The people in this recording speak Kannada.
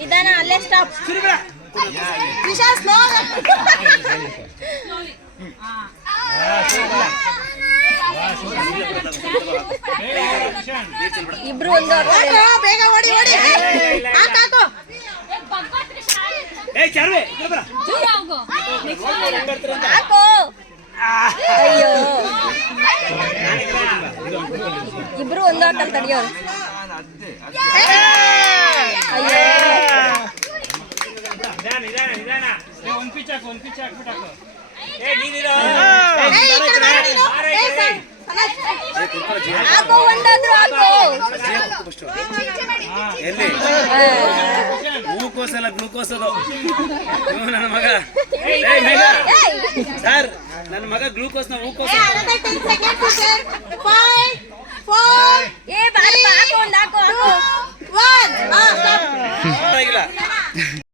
ನಿಧಾನ, ಅಲ್ಲೇ ಸ್ಟಾಪ್. ವಿಶಾ ಸ್ಲೋ. ಇಬ್ರು ಒಂದು ಬೇಗ ಓಡಿ ಓಡಿ ಹಾಕು. ಹಾಕು. ಅಯ್ಯೋ, ಇಬ್ರು ಒಂದು ಹಾಕಲ್ ತಡಿಯೋರು. ಅಯ್ಯೋ, ಹಾಕೋ, ಒಂದಾದ್ರು ಹಾಕೋ. ಎಲ್ಲಿ ಗ್ಲೂಕೋಸ್ ಅಲ್ಲ, ಗ್ಲೂಕೋಸ್ ಅದು. ನನ್ನ ಮಗ ಸರ್, ನನ್ನ ಮಗ ಗ್ಲೂಕೋಸ್ ನ ಹೂಕೋಸ್. ಏ ಬಾರಪ್ಪ, ಹಾಕೋ, ಒಂದು ಹಾಕೋ, ಹಾಕೋ. ಆಗಿಲ್ಲ.